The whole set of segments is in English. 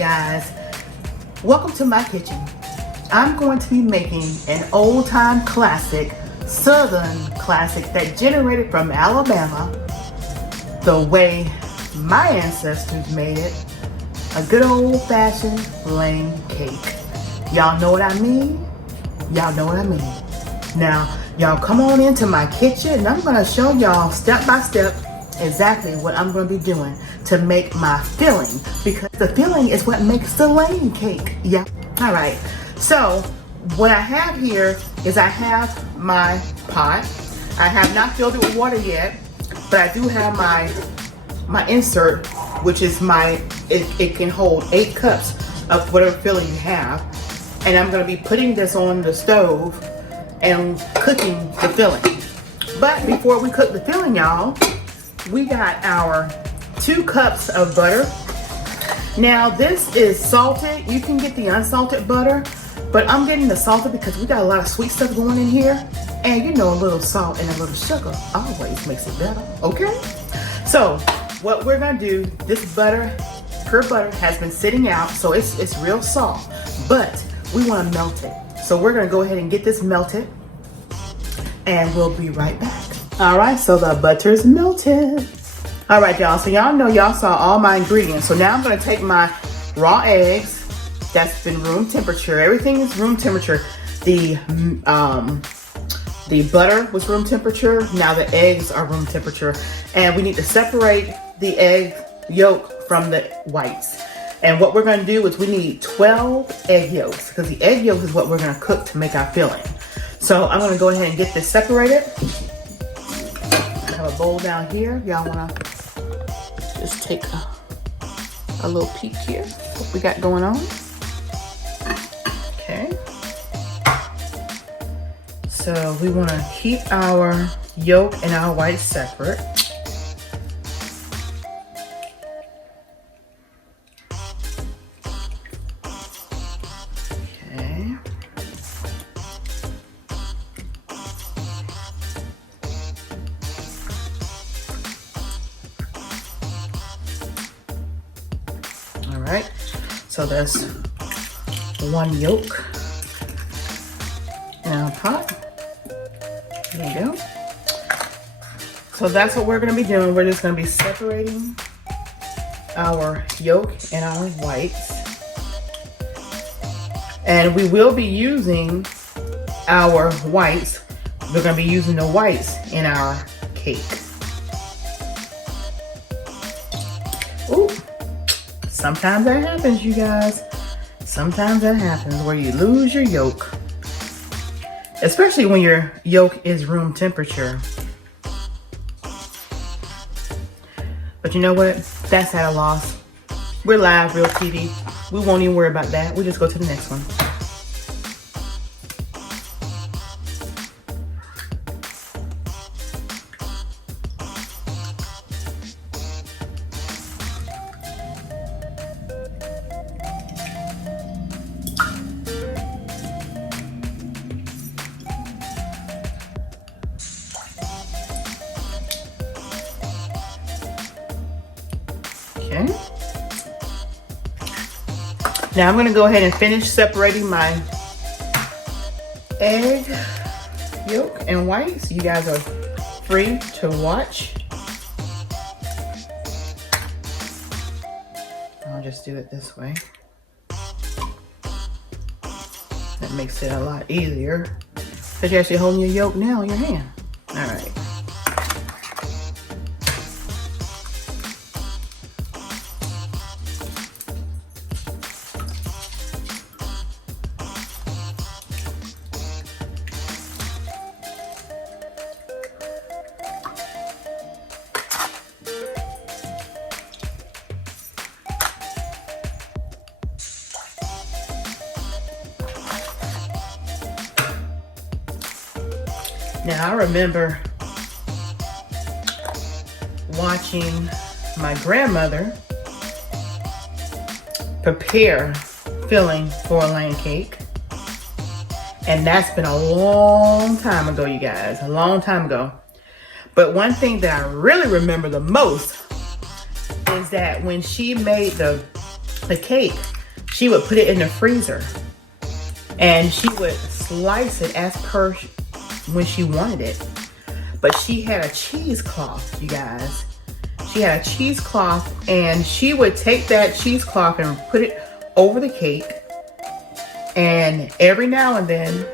guys, welcome to my kitchen. I'm going to be making an old-time classic, southern classic that generated from Alabama the way my ancestors made it, a good old-fashioned lane cake. Y'all know what I mean? Y'all know what I mean. Now, y'all come on into my kitchen and I'm gonna show y'all step by step exactly what I'm going to be doing to make my filling, because the filling is what makes the lane cake. Yeah. All right. So what I have here is I have my pot. I have not filled it with water yet, but I do have my insert, which is it can hold 8 cups of whatever filling you have. And I'm going to be putting this on the stove and cooking the filling. But before we cook the filling, y'all, we got our 2 cups of butter. Now this is salted. You can get the unsalted butter, but I'm getting the salted because we got a lot of sweet stuff going in here. And you know, a little salt and a little sugar always makes it better, okay? So what we're gonna do, this butter, pure butter, has been sitting out, so it's real soft, but we wanna melt it. So we're gonna go ahead and get this melted and we'll be right back. All right, so the butter's melted. All right, y'all, so y'all know y'all saw all my ingredients. So now I'm gonna take my raw eggs that's been room temperature. Everything is room temperature. The butter was room temperature. Now the eggs are room temperature. And we need to separate the egg yolk from the whites. And what we're gonna do is we need 12 egg yolks, because the egg yolk is what we're gonna cook to make our filling. So I'm gonna go ahead and get this separated. I have a bowl down here. Y'all wanna just take a little peek here, what we got going on. Okay. So we wanna keep our yolk and our whites separate. Alright, so that's 1 yolk in our pot. There you go. So that's what we're going to be doing. We're just going to be separating our yolk and our whites. And we will be using our whites. We're going to be using the whites in our cake. Ooh. Sometimes that happens, you guys. Sometimes that happens where you lose your yolk. Especially when your yolk is room temperature. But you know what? That's at a loss. We're live, real TV. We won't even worry about that. We'll just go to the next one. Okay. Now I'm going to go ahead and finish separating my egg yolk and whites. You guys are free to watch. I'll just do it this way. That makes it a lot easier because you're actually holding your yolk now in your hand. All right. Now I remember watching my grandmother prepare filling for a lane cake. And that's been a long time ago, you guys, a long time ago. But one thing that I really remember the most is that when she made the the cake, she would put it in the freezer and she would slice it as per when she wanted it. But she had a cheesecloth, you guys. She had a cheesecloth, and she would take that cheesecloth and put it over the cake. And every now and then,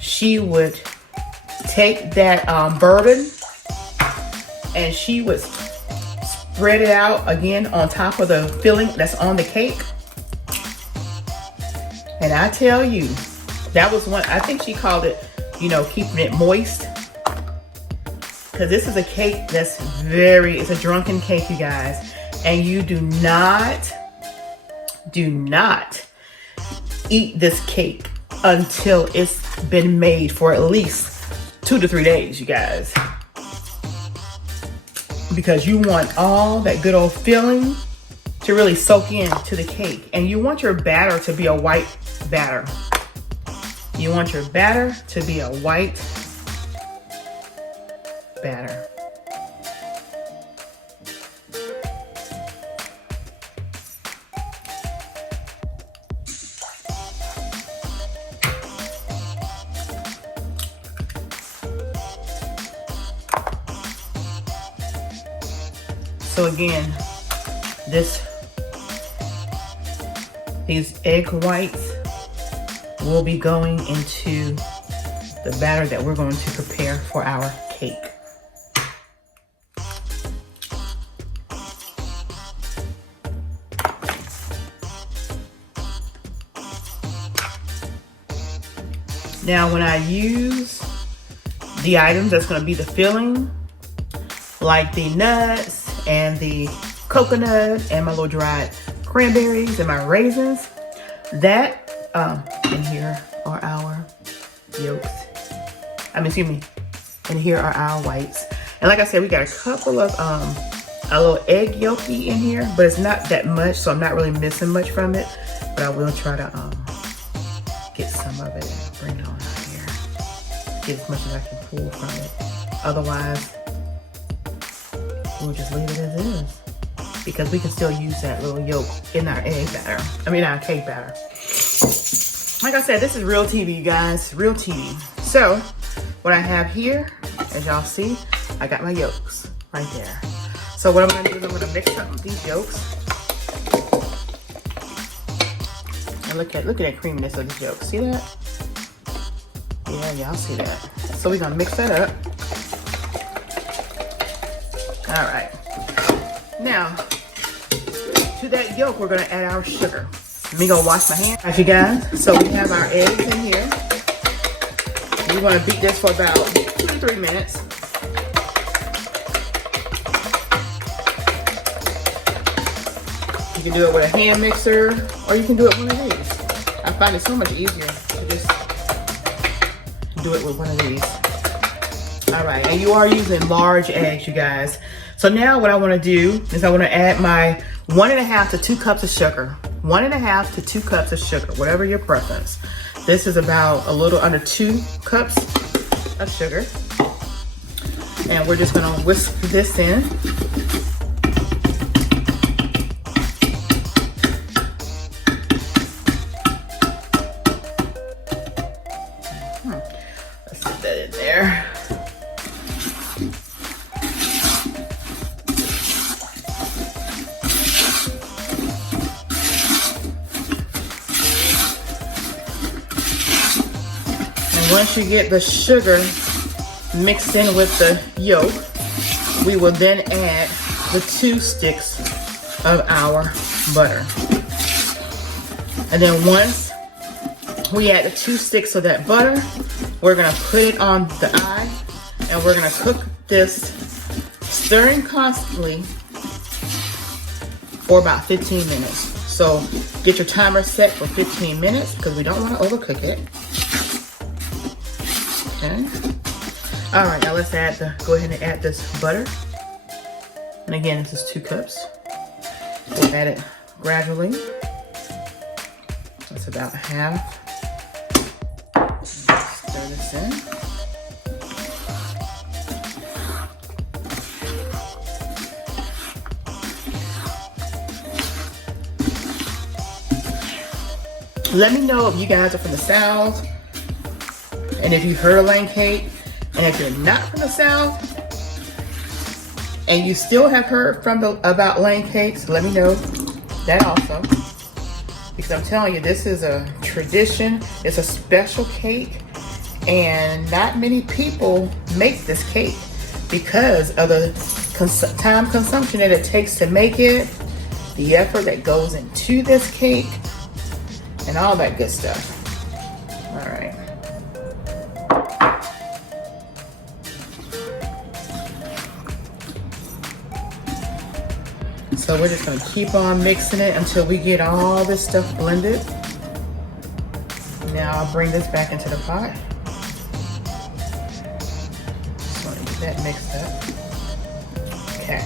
she would take that bourbon and she would spread it out again on top of the filling that's on the cake. And I tell you, that was one, I think she called it, you know, keeping it moist. Because this is a cake that's it's a drunken cake, you guys. And you do not eat this cake until it's been made for at least 2 to 3 days, you guys. Because you want all that good old filling to really soak into the cake. And you want your batter to be a white batter. You want your batter to be a white batter. So again, these egg whites will be going into the batter that we're going to prepare for our cake. Now, when I use the items that's going to be the filling, like the nuts and the coconut and my little dried cranberries and my raisins, that and here are our yolks. Excuse me. And here are our whites. And like I said, we got a couple of a little egg yolky in here, but it's not that much, so I'm not really missing much from it. But I will try to get some of it and bring it on out here. Get as much as I can pull from it. Otherwise, we'll just leave it as is, because we can still use that little yolk in our egg batter. Our cake batter. Like I said, this is real TV, you guys, real TV. So what I have here, as y'all see, I got my yolks right there. So what I'm gonna do is I'm gonna mix up these yolks. And look at that creaminess of these yolks. See that? Yeah, y'all see that. So we're gonna mix that up. All right. Now, to that yolk, we're gonna add our sugar. Let me go wash my hands. All right, you guys, so we have our eggs in here. We wanna beat this for about 2 to 3 minutes. You can do it with a hand mixer, or you can do it with one of these. I find it so much easier to just do it with one of these. All right, and you are using large eggs, you guys. So now what I wanna do is I wanna add my 1.5 to 2 cups of sugar. 1.5 to 2 cups of sugar, whatever your preference. This is about a little under 2 cups of sugar. And we're just gonna whisk this in. Let's put that in there. Once you get the sugar mixed in with the yolk, we will then add the 2 sticks of our butter. And then once we add the 2 sticks of that butter, we're gonna put it on the eye and we're gonna cook this, stirring constantly for about 15 minutes. So get your timer set for 15 minutes because we don't want to overcook it. Okay. All right, now let's go ahead and add this butter. And again, this is 2 cups. We'll add it gradually. That's about half. Stir this in. Let me know if you guys are from the South and if you've heard of lanc cake. And if you're not from the South and you still have heard about lanc cakes, let me know that also. Because I'm telling you, this is a tradition. It's a special cake. And not many people make this cake because of the time consumption that it takes to make it, the effort that goes into this cake, and all that good stuff. All right. So we're just gonna keep on mixing it until we get all this stuff blended. Now I'll bring this back into the pot. Just wanna get that mixed up. Okay.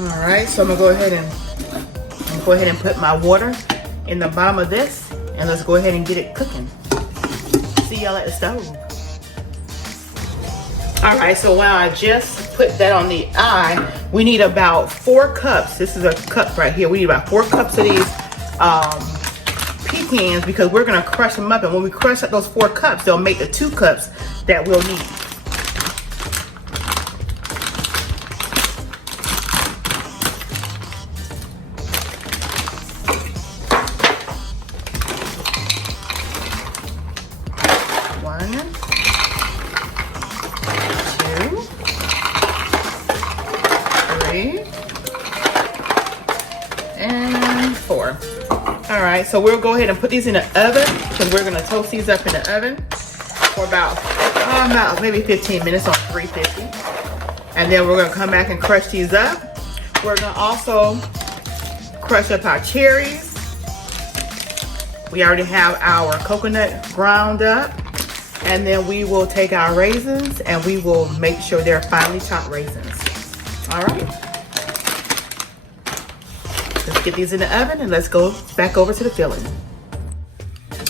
All right, so I'm gonna go ahead and put my water in the bottom of this, and let's go ahead and get it cooking. See y'all at the stove. All right, so while I just put that on the eye, we need about 4 cups. This is a cup right here. We need about 4 cups of these pecans because we're gonna crush them up, and when we crush up those 4 cups, they'll make the 2 cups that we'll need. And 4. All right, so we'll go ahead and put these in the oven because we're gonna toast these up in the oven for about maybe 15 minutes on 350. And then we're gonna come back and crush these up. We're gonna also crush up our cherries. We already have our coconut ground up. And then we will take our raisins and we will make sure they're finely chopped raisins. All right. Let's get these in the oven and let's go back over to the filling.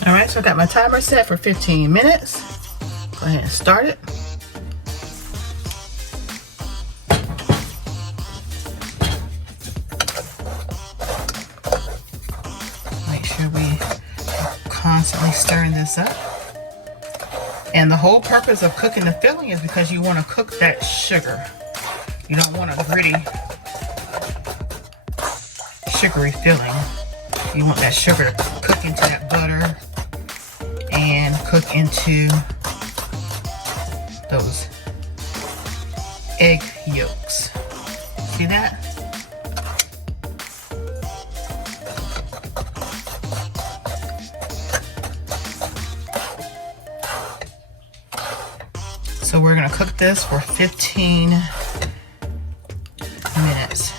All right, so I got my timer set for 15 minutes. Go ahead and start it. Make sure we are constantly stirring this up. And the whole purpose of cooking the filling is because you want to cook that sugar. You don't want a gritty, sugary filling. You want that sugar to cook into that butter and cook into those egg yolks. See that? So we're gonna cook this for 15 minutes.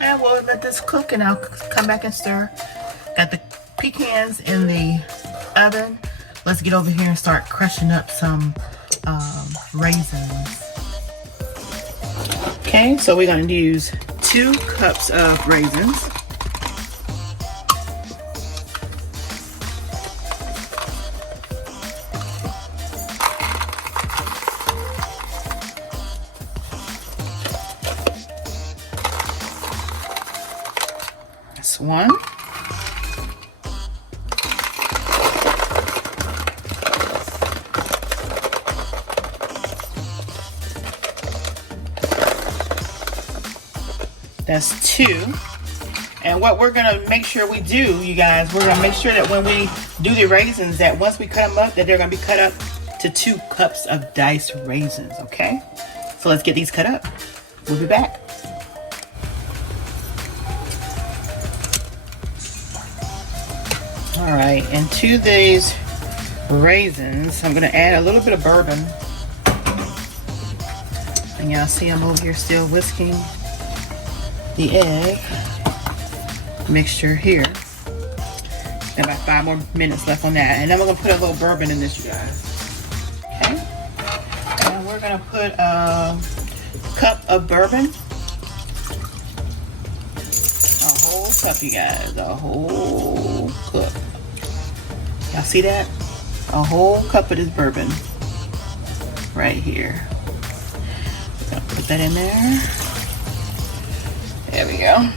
And we'll let this cook and I'll come back and stir. Got the pecans in the oven. Let's get over here and start crushing up some raisins. Okay, so we're going to use 2 cups of raisins. That's 1. That's 2. And what we're gonna make sure we do, you guys, we're gonna make sure that when we do the raisins, that once we cut them up, that they're gonna be cut up to 2 cups of diced raisins, okay? So let's get these cut up. We'll be back. All right, and to these raisins, I'm gonna add a little bit of bourbon. And y'all see I'm over here still whisking the egg mixture here. And about 5 more minutes left on that. And then we're gonna put a little bourbon in this, you guys. Okay? And we're gonna put a cup of bourbon. A whole cup, you guys. A whole cup. Y'all see that? A whole cup of this bourbon. Right here. We're gonna put that in there. There we go.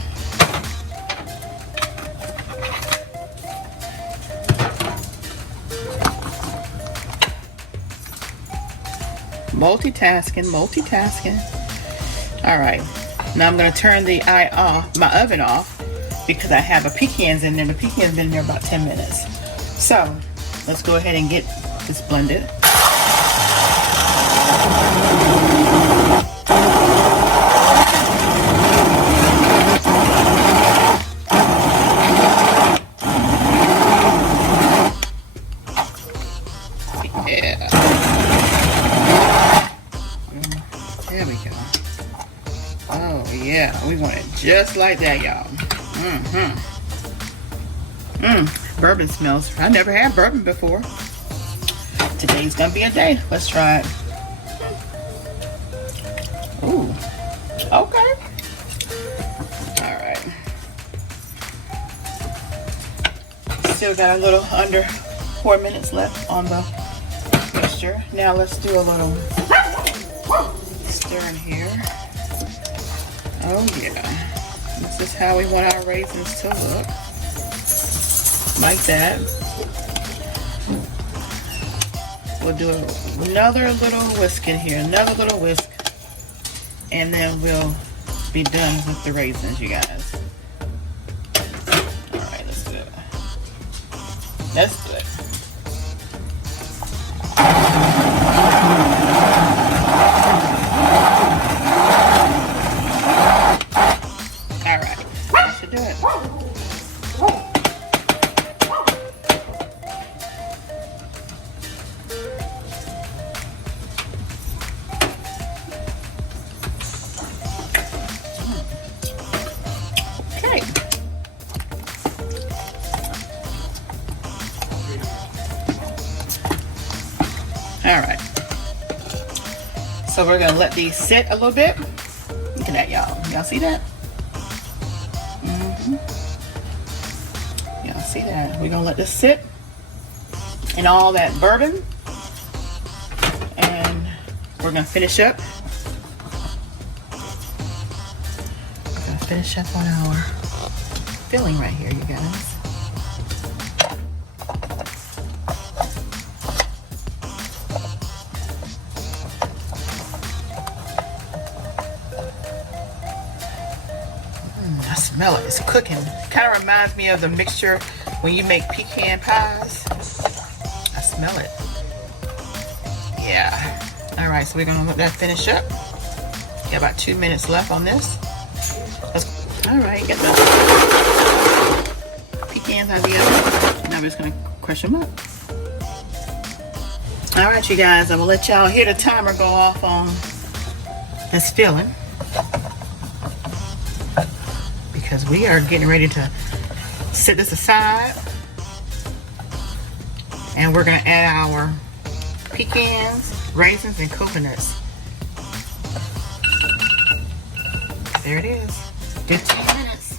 Multitasking. All right, now I'm gonna turn the my oven off because I have a pecans in there. The pecans been in there about 10 minutes. So let's go ahead and get this blended. There we go. Oh yeah, we want it just like that, y'all. Bourbon smells. I never had bourbon before. Today's gonna be a day. Let's try it. Ooh, okay. All right. Still got a little under 4 minutes left on the mixture. Now let's do a little stir in here. Oh yeah. This is how we want our raisins to look. Like that. We'll do another little whisk in here. Another little whisk. And then we'll be done with the raisins, you guys. Alright, let's do it. Let's do it. Alright, that should do it. Okay. Alright. So we're going to let these sit a little bit. Look at that, y'all. Y'all see that? Y'all see that? We're going to let this sit in all that bourbon. And we're going to finish up. We're going to finish up on our filling right here, you guys. I smell it. It's cooking. It kind of reminds me of the mixture when you make pecan pies. I smell it. Yeah. All right, so we're going to let that finish up. Got about 2 minutes left on this. All right, get the pecans out of the oven. Now we're just going to crush them up. All right, you guys, I'm going to let y'all hear the timer go off on this filling. Because we are getting ready to set this aside. And we're going to add our pecans, raisins, and coconuts. There it is. 15 minutes.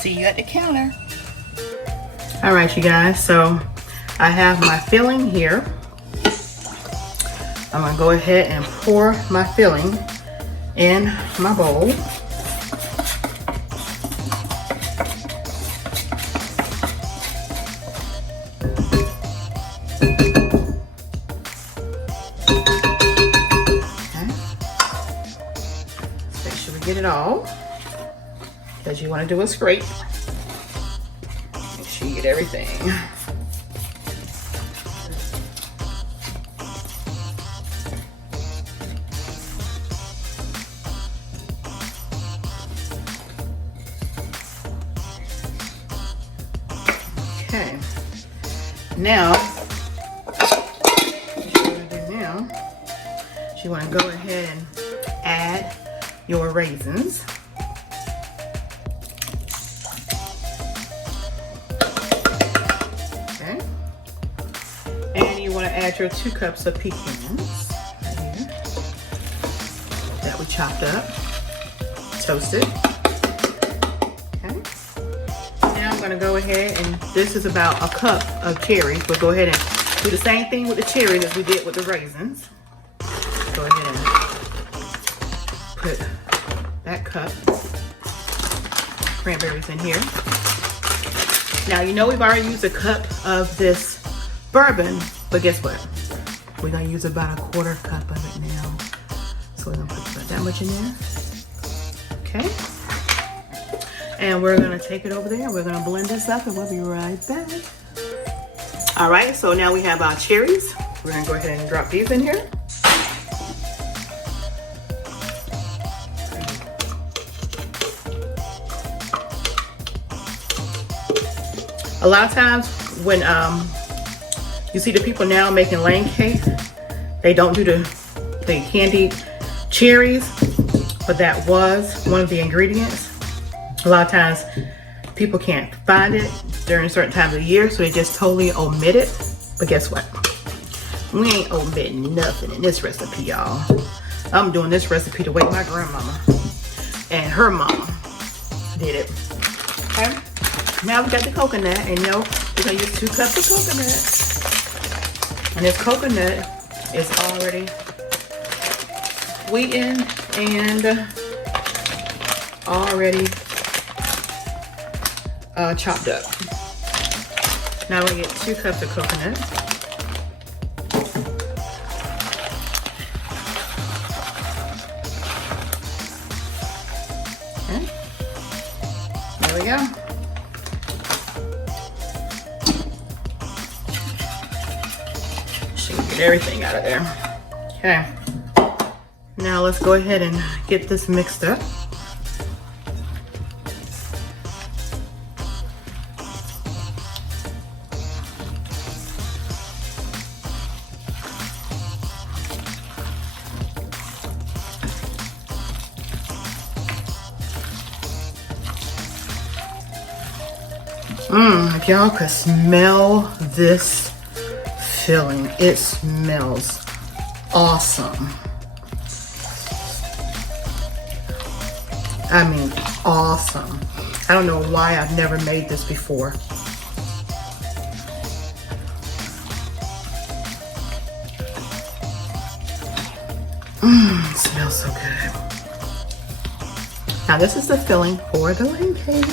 See you at the counter. All right, you guys, so I have my filling here. I'm gonna go ahead and pour my filling in my bowl. Get it all, because you want to do a scrape. get everything. Okay. Now, you want to go ahead and add your raisins. Okay. And you want to add your 2 cups of pecans right here that we chopped up, toasted. Okay. Now I'm going to go ahead and this is about a cup of cherries. We'll go ahead and do the same thing with the cherries as we did with the raisins. Go ahead and put that cup cranberries in here. Now you know we've already used a cup of this bourbon, but guess what? We're gonna use about a 1/4 cup of it now. So we're gonna put about that much in there. Okay. And we're gonna take it over there. We're gonna blend this up and we'll be right back. All right, so now we have our cherries. We're gonna go ahead and drop these in here. A lot of times when you see the people now making lane cake, they don't do the candied cherries, but that was one of the ingredients. A lot of times people can't find it during certain times of the year, so they just totally omit it. But guess what? We ain't omitting nothing in this recipe, y'all. I'm doing this recipe the way my grandmama and her mama did it. Okay? Now we got the coconut, and you know, we're gonna use 2 cups of coconut. And this coconut is already sweetened and already chopped up. Now we're gonna get 2 cups of coconut. Okay. There we go. Get everything out of there. Okay. Now let's go ahead and get this mixed up. If y'all could smell this filling, it smells awesome. I mean, awesome. I don't know why I've never made this before. It smells so good. Now this is the filling for the lane cake.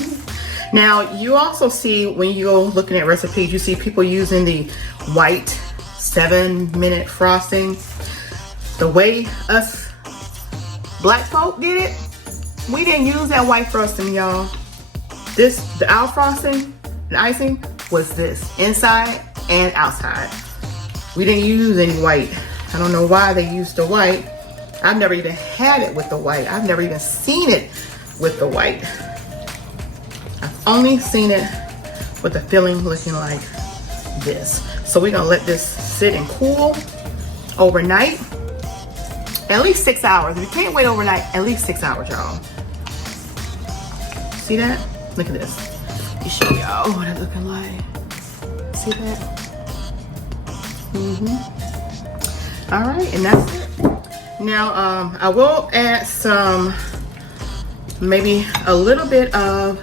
Now you also see when you go looking at recipes, you see people using the white 7-minute frosting. The way us black folk did it, we didn't use that white frosting, y'all. Our frosting and icing was this, inside and outside. We didn't use any white. I don't know why they used the white. I've never even had it with the white. I've never even seen it with the white. I've only seen it with the filling looking like this. So we're gonna let this sit and cool overnight. At least 6 hours. If you can't wait overnight, at least 6 hours, y'all. See that? Look at this. Let me show y'all what it's looking like. See that? All right, and that's it. Now, I will add some, maybe a little bit of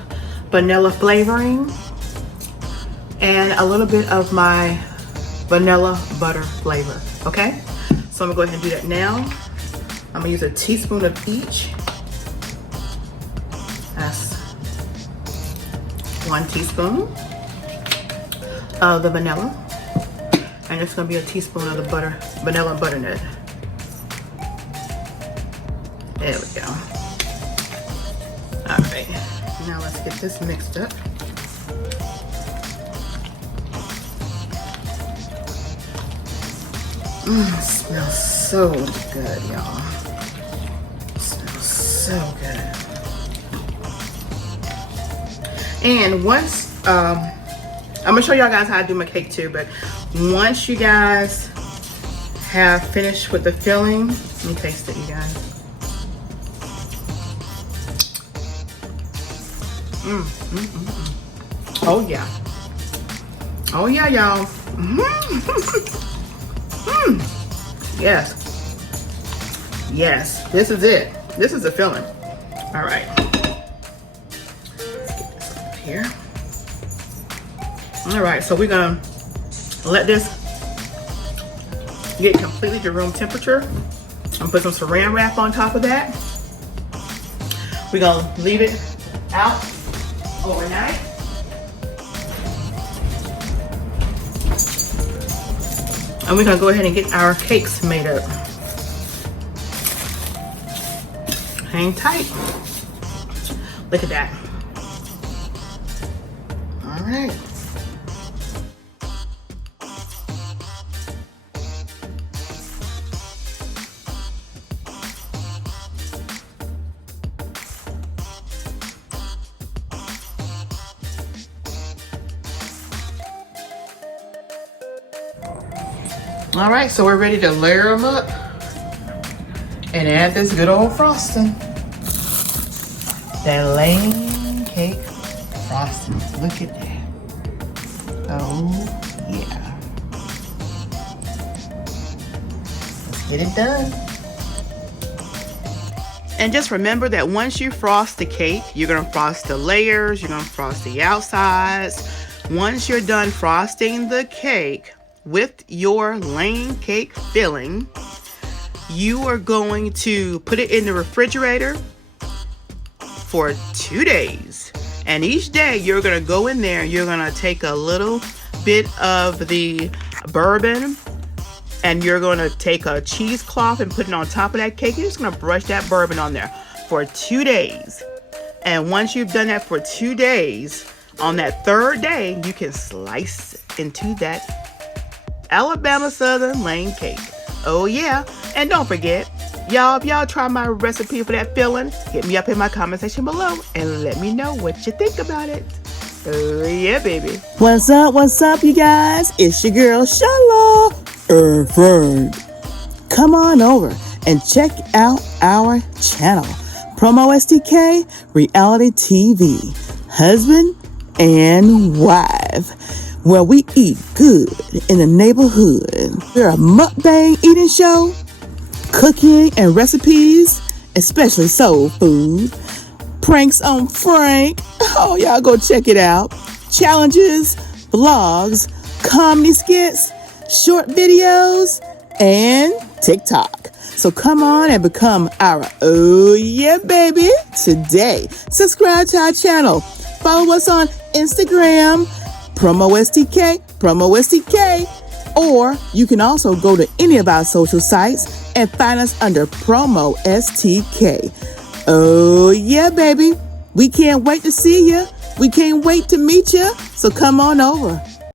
vanilla flavoring and a little bit of my vanilla butter flavor, okay? So I'm gonna go ahead and do that now. I'm gonna use a teaspoon of each. That's 1 teaspoon of the vanilla. And it's gonna be a teaspoon of the vanilla butternut. There we go. All right, now let's get this mixed up. Smells so good, y'all. Smells so good. And once, I'm gonna show y'all guys how I do my cake too, but once you guys have finished with the filling, let me taste it, you guys. Oh yeah. Oh yeah, y'all. Yes. Yes, this is it. This is the filling. All right. Let's get this up here. All right, so we're gonna let this get completely to room temperature. I'm put some saran wrap on top of that. We're gonna leave it out overnight. And we're gonna go ahead and get our cakes made up. Hang tight. Look at that. All right. All right, so we're ready to layer them up and add this good old frosting. That lane cake frosting. Look at that. Oh, yeah. Let's get it done. And just remember that once you frost the cake, you're gonna frost the layers, you're gonna frost the outsides. Once you're done frosting the cake with your lane cake filling, you are going to put it in the refrigerator for 2 days. And each day you're gonna go in there, you're gonna take a little bit of the bourbon and you're gonna take a cheesecloth and put it on top of that cake. You're just gonna brush that bourbon on there for 2 days. And once you've done that for 2 days, on that third day, you can slice into that Alabama Southern lane cake. Oh yeah. And don't forget, y'all, if y'all try my recipe for that filling, hit me up in my comment section below and let me know what you think about it. Oh yeah, baby. What's up, you guys? It's your girl, Shala. Fern. Come on over and check out our channel, PromoSTK Reality TV, husband and wife, where we eat good in the neighborhood. We're a mukbang eating show, cooking and recipes, especially soul food, pranks on Frank. Oh, y'all go check it out. Challenges, vlogs, comedy skits, short videos, and TikTok. So come on and become our oh yeah baby today. Subscribe to our channel. Follow us on Instagram, PromoSTK, or you can also go to any of our social sites and find us under PromoSTK. Oh yeah, baby. We can't wait to see you. We can't wait to meet you. So come on over.